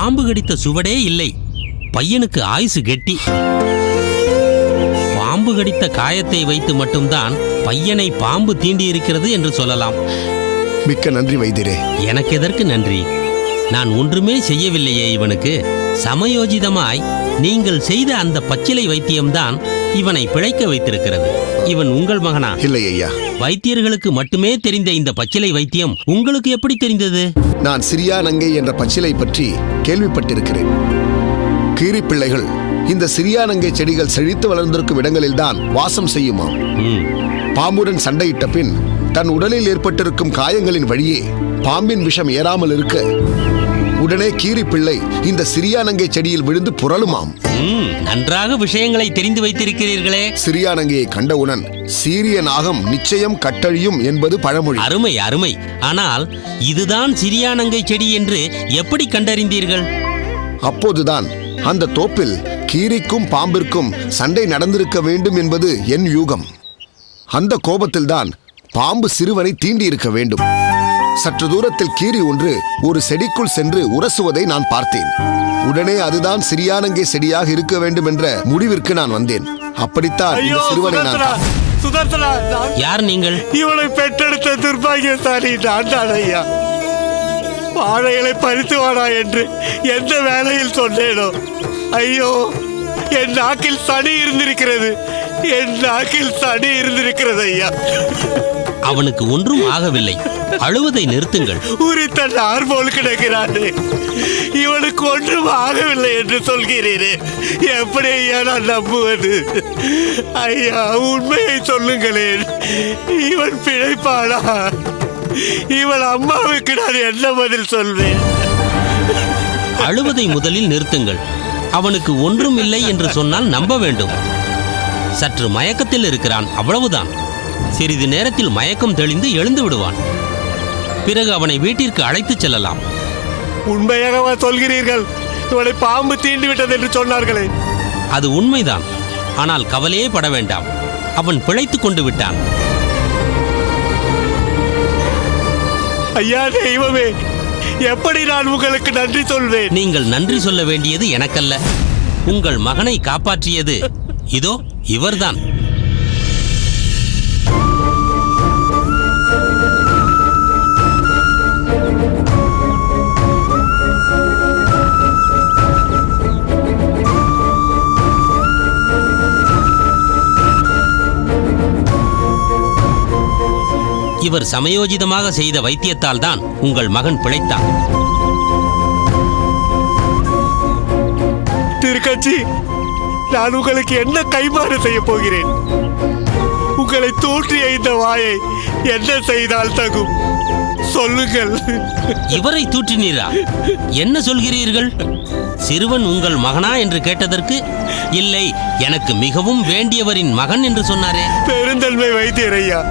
பாம்பு கடித்த சுவடே இல்லை. பையனுக்கு ஆயுசு கெட்டி. பாம்பு கடித்த காயத்தை வைத்து மட்டும்தான் பையனை பாம்பு தீண்டி இருக்கிறது என்று சொல்லலாம். மிக்க நன்றி வைத்தியரே. எனக்கு எதற்கு நன்றி? நான் ஒன்றுமே செய்யவில்லையே இவனுக்கு. சமயோஜிதமாய் நீங்கள் செய்த அந்த பச்சிலை வைத்தியம்தான் இவனை பிழைக்க வைத்திருக்கிறது. இவன் உங்கள் மகனா? இல்லை ஐயா. வைத்தியர்களுக்கு மட்டுமே தெரிந்த இந்த பச்சிலை வைத்தியம் உங்களுக்கு எப்படி தெரிந்தது? நான் சிரியா நங்கை என்ற பச்சிலை பற்றி கேள்விப்பட்டிருக்கிறேன். கீரி பிள்ளைகள் இந்த சிரியா நங்கை செடிகள் செழித்து வளர்ந்திருக்கும் இடங்களில்தான் வாசம் செய்யுமாம். பாம்புடன் சண்டையிட்ட பின் தன் உடலில் ஏற்பட்டிருக்கும் காயங்களின் வழியே பாம்பின் விஷம் ஏறாமல் இருக்க உடனே கீரி பிள்ளை இந்த சிரியா நங்கை செடியில் விழுந்து புரளுமாம். நன்றாக விஷயங்களை தெரிந்து வைத்திருக்கிறீர்களே. சிரியா நங்கையை கண்டவுடன் சீரிய நாகம் நிச்சயம் கட்டழியும் என்பது பழமொழி. அருமை அருமை. ஆனால் இதுதான் சிரியா நங்கை செடி என்று எப்படி கண்டறிந்தீர்கள்? அப்போதுதான் அந்த தோப்பில் கீரிக்கும் பாம்பிற்கும் சண்டை நடந்திருக்க வேண்டும் என்பது என் யூகம். அந்த கோபத்தில்தான் பாம்பு சிறுவனை தீண்டி இருக்க வேண்டும். சற்று தூரத்தில் கீரி ஒன்று ஒரு செடிக்குள் சென்று உரசுவதை நான் பார்த்தேன். உடனே அதுதான் சிரியா நங்கை செடியாக இருக்க வேண்டும் என்ற முடிவிற்கு நான் வந்தேன். அப்படித்தான் இந்த சிறுவனை நான். யார் நீங்கள்? இவனை பெற்றெடுத்த துர்பாகியசாலி நான் தான் ஐயா. வாழைகளை பறித்து வாடா என்று எந்த வேலையில் சொன்னேனோ, ஐயோ என் நாக்கில் சனி இருந்திருக்கிறது. என் நாக்கில் சனி இருந்திருக்கிறது ஐயா. அவனுக்கு ஒன்றும் ஆகவில்லை. அழுவதை நிறுத்துங்கள். உரித்த நார் போல் கிடக்கிறானே, இவனுக்கு ஒன்றும் ஆகவில்லை என்று சொல்கிறீரே, எப்படி ஐயா நான் நம்புவது? ஐயா உண்மையை சொல்லுங்களேன். இவன் பிழைப்பாளா? இவன் அம்மாவுக்கு நான் என்ன பதில் சொல்வேன்? அழுவதை முதலில் நிறுத்துங்கள். அவனுக்கு ஒன்றும் இல்லை என்று சொன்னால் நம்ப வேண்டும். சற்று மயக்கத்தில் இருக்கிறான், அவ்வளவுதான். சிறிது நேரத்தில் மயக்கம் தெளிந்து எழுந்து விடுவான். பிறகு அவனை வீட்டிற்கு அழைத்துச் செல்லலாம். உண்மையாகவா சொல்கிறீர்கள்? இவனை பாம்பு தீண்டி விட்டது என்று சொன்னார்களே. அது உண்மைதான். ஆனால் கவலையே பட வேண்டாம். அவன் பிழைத்துக் கொண்டு விட்டான். ஐயா தெய்வமே, எப்படி நான் உங்களுக்கு நன்றி சொல்வேன்? நீங்கள் நன்றி சொல்ல வேண்டியது எனக்கல்ல. உங்கள் மகனை காப்பாற்றியது இதோ இவர்தான். இவர் சமயோஜிதமாக செய்த வைத்தியத்தால் தான் உங்கள் மகன் பிழைத்தான். திருக்கட்சி, நான் உங்களுக்கு என்ன கைமாறு செய்ய போகிறேன்? உங்களை தூற்றிய இந்த வாயை என்ன செய்தால் தகும்? சொல்லுங்கள். இவரை தூற்றினீரா? என்ன சொல்கிறீர்கள்? சிறுவன் உங்கள் மகனா என்று கேட்டதற்கு இல்லை, எனக்கு மிகவும் வேண்டியவரின் மகன் என்று சொன்னாரே. பெருந்தன்மை வைத்தியர் ஐயா.